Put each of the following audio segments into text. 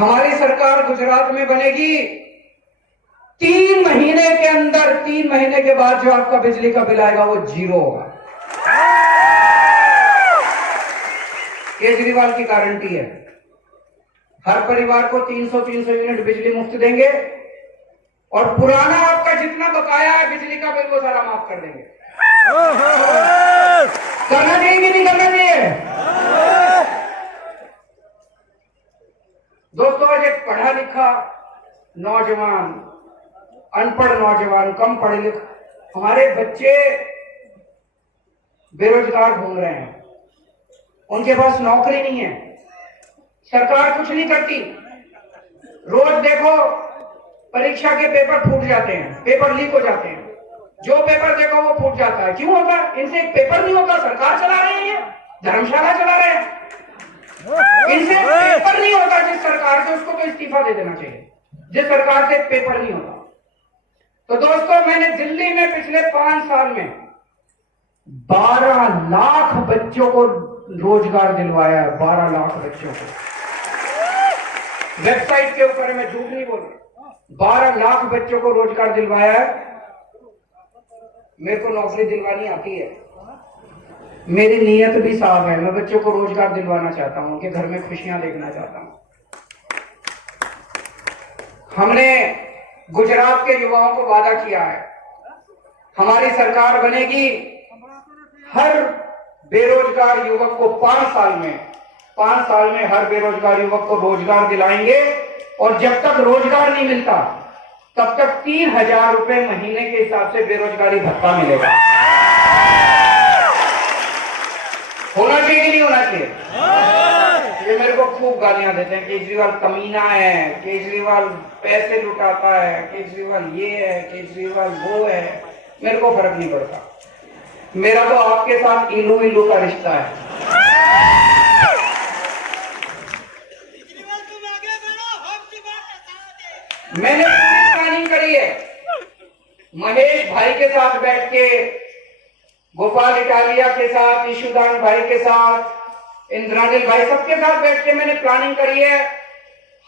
हमारी सरकार गुजरात में बनेगी, 3 महीने के अंदर, 3 महीने के बाद जो आपका बिजली का बिल आएगा वो 0 होगा। केजरीवाल की गारंटी है। हर परिवार को 300 यूनिट बिजली मुफ्त देंगे और पुराना आपका जितना बकाया है बिजली का बिल वो सारा माफ कर देंगे। करना चाहिए कि नहीं करना चाहिए? दोस्तों, आज एक पढ़ा लिखा नौजवान, अनपढ़ नौजवान, कम पढ़े लिखे हमारे बच्चे बेरोजगार घूम रहे हैं, उनके पास नौकरी नहीं है, सरकार कुछ नहीं करती। रोज देखो परीक्षा के पेपर फूट जाते हैं, पेपर लीक हो जाते हैं, जो पेपर देखो वो फूट जाता है। क्यों होता है? इनसे एक पेपर नहीं होता, सरकार चला रहे हैं, धर्मशाला चला रहे हैं। इनसे पेपर नहीं होता जिस सरकार से, उसको तो इस्तीफा दे देना चाहिए। जिस सरकार से पेपर नहीं होता। तो दोस्तों, मैंने दिल्ली में पिछले 5 साल में 12 लाख बच्चों को रोजगार दिलवाया है। 12 लाख बच्चों को, वेबसाइट के ऊपर, मैं झूठ नहीं बोल रहा, 12 लाख बच्चों को रोजगार दिलवाया है। मेरे को नौकरी दिलवानी आती है, मेरी नीयत भी साफ है, मैं बच्चों को रोजगार दिलवाना चाहता हूं, उनके घर में खुशियां देखना चाहता हूं। हमने गुजरात के युवाओं को वादा किया है, हमारी सरकार बनेगी, हर बेरोजगार युवक को 5 साल में हर बेरोजगार युवक को रोजगार दिलाएंगे। और जब तक रोजगार नहीं मिलता तब तक 3000 रुपए महीने के हिसाब से बेरोजगारी भत्ता मिलेगा। होना चाहिए कि नहीं होना चाहिए? ये मेरे को खूब गालियां देते हैं, केजरीवाल कमीना है, केजरीवाल पैसे लुटाता है, केजरीवाल ये है, केजरीवाल वो है। मेरे को फर्क नहीं पड़ता, मेरा तो आपके साथ इलू इलू का रिश्ता है। मैंने प्लानिंग करी है, महेश भाई के साथ बैठ के, गोपाल इटालिया के साथ, ईशुदान भाई के साथ, इंद्रानिल भाई, सबके साथ बैठ के मैंने प्लानिंग करी है।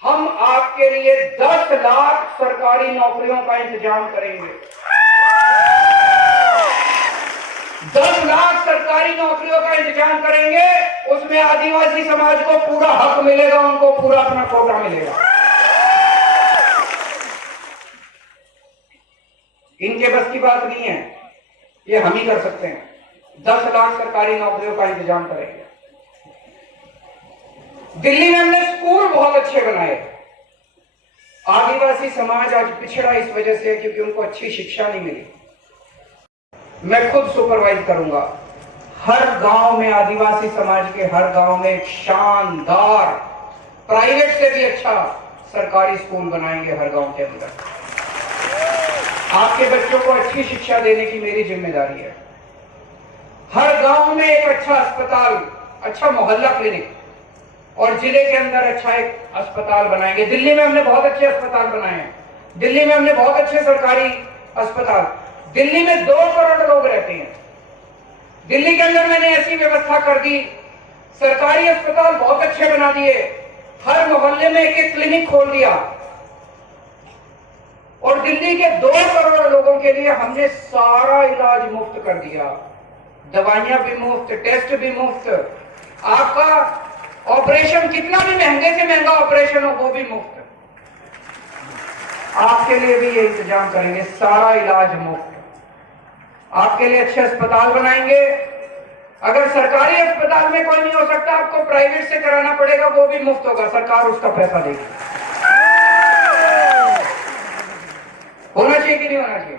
हम आपके लिए 10 लाख सरकारी नौकरियों का इंतजाम करेंगे। 10 लाख सरकारी नौकरियों का इंतजाम करेंगे। उसमें आदिवासी समाज को पूरा हक मिलेगा, उनको पूरा अपना कोटा मिलेगा। इनके बस की बात नहीं है, ये हम ही कर सकते हैं। 10 लाख सरकारी नौकरियों का इंतजाम करेंगे। दिल्ली में हमने स्कूल बहुत अच्छे बनाए। आदिवासी समाज आज पिछड़ा इस वजह से क्योंकि उनको अच्छी शिक्षा नहीं मिली। मैं खुद सुपरवाइज करूंगा, हर गांव में, आदिवासी समाज के हर गांव में एक शानदार, प्राइवेट से भी अच्छा सरकारी स्कूल बनाएंगे हर गांव के अंदर। आपके बच्चों को अच्छी शिक्षा देने की मेरी जिम्मेदारी है। हर गांव में एक अच्छा अस्पताल, अच्छा मोहल्ला क्लिनिक, और जिले के अंदर अच्छा एक अस्पताल बनाएंगे। दिल्ली में हमने बहुत अच्छे अस्पताल बनाए हैं, दिल्ली में हमने बहुत अच्छे सरकारी अस्पताल। दिल्ली में 2 करोड़ लोग रहते हैं। दिल्ली के अंदर मैंने ऐसी व्यवस्था कर दी, सरकारी अस्पताल बहुत अच्छे बना दिए, हर मोहल्ले में एक क्लिनिक खोल दिया। और दिल्ली के 2 करोड़ लोगों के लिए हमने सारा इलाज मुफ्त कर दिया, दवाइयां भी मुफ्त, टेस्ट भी मुफ्त। आपका ऑपरेशन कितना भी महंगे से महंगा ऑपरेशन हो वो भी मुफ्त। आपके लिए भी ये इंतजाम करेंगे, सारा इलाज मुफ्त। आपके लिए अच्छे अस्पताल बनाएंगे। अगर सरकारी अस्पताल में कोई नहीं हो सकता, आपको प्राइवेट से कराना पड़ेगा, वो भी मुफ्त होगा, सरकार उसका पैसा देगी। होना चाहिए कि नहीं होना चाहिए?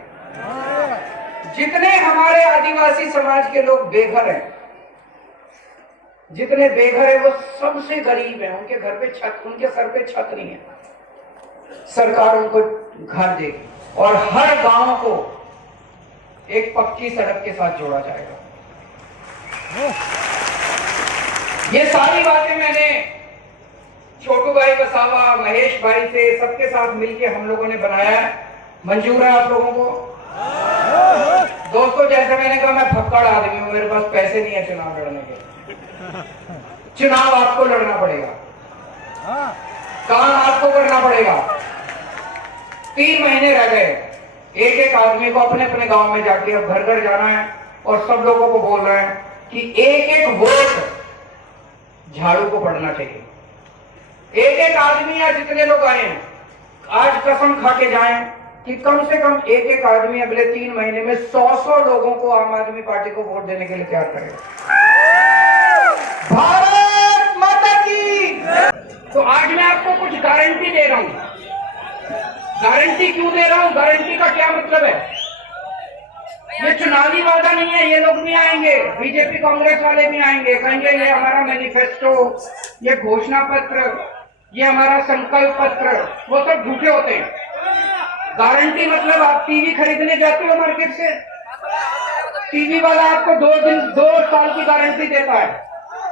जितने हमारे आदिवासी समाज के लोग बेघर हैं, जितने बेघर है वो सबसे गरीब हैं, उनके घर पे छत, उनके सर पे छत नहीं है, सरकार उनको घर देगी। और हर गांव को एक पक्की सड़क के साथ जोड़ा जाएगा। ये सारी बातें मैंने छोटू भाई वसावा, महेश भाई से, सबके साथ मिलके हम लोगों ने बनाया है। मंजूर है आप लोगों को? दोस्तों, जैसे मैंने कहा, मैं फक्कड़ आदमी हूं, मेरे पास पैसे नहीं है चुनाव लड़ने के। चुनाव आपको लड़ना पड़ेगा। काम आपको करना पड़ेगा। 3 महीने रह गए, एक एक आदमी को अपने अपने गांव में जाके अब घर घर जाना है और सब लोगों को बोल रहे हैं कि एक एक वोट झाड़ू को पड़ना चाहिए। एक एक आदमी या जितने लोग आए हैं आज कसम खा के जाएं कि कम से कम एक एक आदमी अगले 3 महीने में 100 लोगों को आम आदमी पार्टी को वोट देने के लिए तैयार करेगा। भारत माता की। तो आज मैं आपको कुछ गारंटी दे रहा हूं। गारंटी क्यों दे रहा हूं? गारंटी का क्या मतलब है? ये चुनावी वादा नहीं है। ये लोग भी आएंगे, बीजेपी कांग्रेस वाले भी आएंगे, कहेंगे ये हमारा मैनिफेस्टो, ये घोषणा पत्र, ये हमारा संकल्प पत्र, वो सब झूठे होते हैं। गारंटी मतलब आप टीवी खरीदने जाते हो मार्केट से, टीवी वाला आपको 2 साल की गारंटी देता है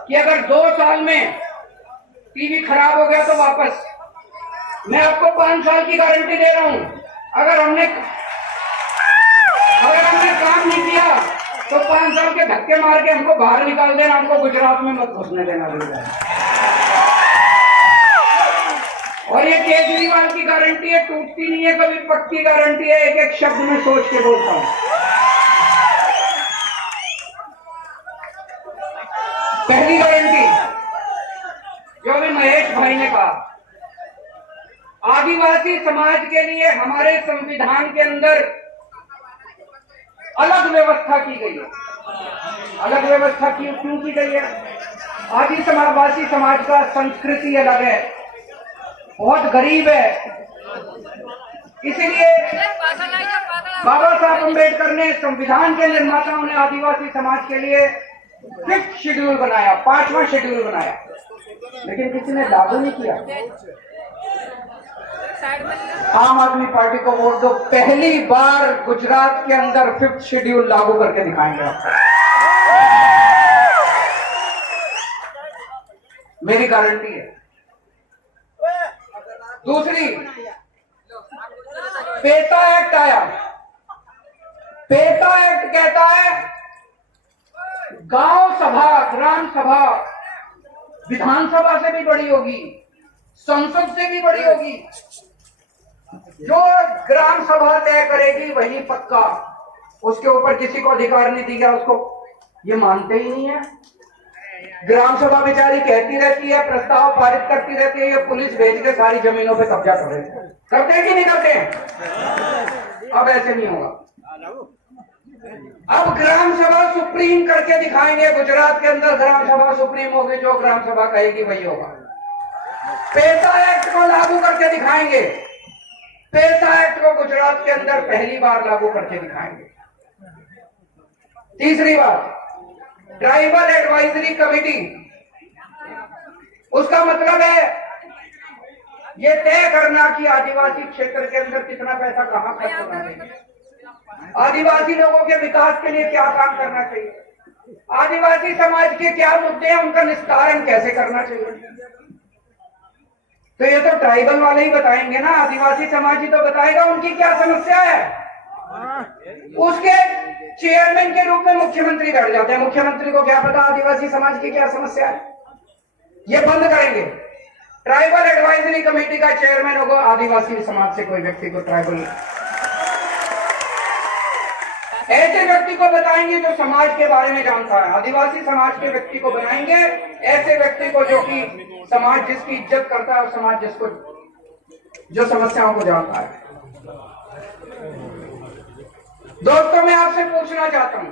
कि अगर 2 साल में टीवी खराब हो गया तो वापस। मैं आपको 5 साल की गारंटी दे रहा हूं। अगर हमने काम नहीं किया तो 5 साल के धक्के मार के हमको बाहर निकाल देना, हमको गुजरात में मत घुसने देना। और ये केजरीवाल की गारंटी है, टूटती नहीं है कभी, पक्की गारंटी है। एक एक शब्द में सोच के बोलता हूं। पहली गारंटी जो अभी महेश भाई ने कहा, आदिवासी समाज के लिए हमारे संविधान के अंदर अलग व्यवस्था की गई है। अलग व्यवस्था क्यों की गई है? आदिवासी समाज का संस्कृति अलग है, बहुत गरीब है। इसीलिए बाबा साहब अम्बेडकर ने, संविधान के निर्माताओं ने आदिवासी समाज के लिए 5th शेड्यूल बनाया, 5वां शेड्यूल बनाया, लेकिन किसी ने लागू नहीं किया। आम आदमी पार्टी को वोट दो, पहली बार गुजरात के अंदर 5th शेड्यूल लागू करके दिखाएंगे आपको। मेरी गारंटी है। दूसरी, पेटा एक्ट आया। पेटा एक्ट कहता है गांव सभा, ग्राम सभा विधानसभा से भी बड़ी होगी, संसद से भी बड़ी होगी। जो ग्राम सभा तय करेगी वही पक्का, उसके ऊपर किसी को अधिकार नहीं दिया। उसको ये मानते ही नहीं है। ग्राम सभा बेचारी कहती रहती है, प्रस्ताव पारित करती रहती है, ये पुलिस भेज के सारी जमीनों पे कब्जा कर रहे हैं। करते हैं कि नहीं करते हैं? अब ऐसे नहीं होगा। अब ग्राम सभा सुप्रीम करके दिखाएंगे। गुजरात के अंदर ग्राम सभा सुप्रीम होगी, जो ग्राम सभा कहेगी वही होगा। पेटा एक्ट को लागू करके दिखाएंगे। पेटा एक्ट को गुजरात के अंदर पहली बार लागू करके दिखाएंगे। तीसरी बात, ट्राइबल एडवाइजरी कमेटी, उसका मतलब है ये तय करना कि आदिवासी क्षेत्र के अंदर कितना पैसा कहां खर्च होना चाहिए, आदिवासी लोगों के विकास के लिए क्या काम करना चाहिए, आदिवासी समाज के क्या मुद्दे हैं, उनका निस्तारण कैसे करना चाहिए। तो ये तो ट्राइबल वाले ही बताएंगे ना, आदिवासी समाज ही तो बताएगा उनकी क्या समस्या है। उसके चेयरमैन के रूप में मुख्यमंत्री बैठ जाते हैं। मुख्यमंत्री को क्या पता आदिवासी समाज की क्या समस्या है। ये बंद करेंगे। ट्राइबल एडवाइजरी कमेटी का चेयरमैन होगा आदिवासी समाज से कोई व्यक्ति को, ट्राइबल ऐसे व्यक्ति को बताएंगे जो समाज के बारे में जानता है। आदिवासी समाज के व्यक्ति को बनाएंगे ऐसे व्यक्ति को जो कि समाज जिसकी इज्जत करता है और समाज जिसको, जो समस्याओं को जानता है। दोस्तों, मैं आपसे पूछना चाहता हूं,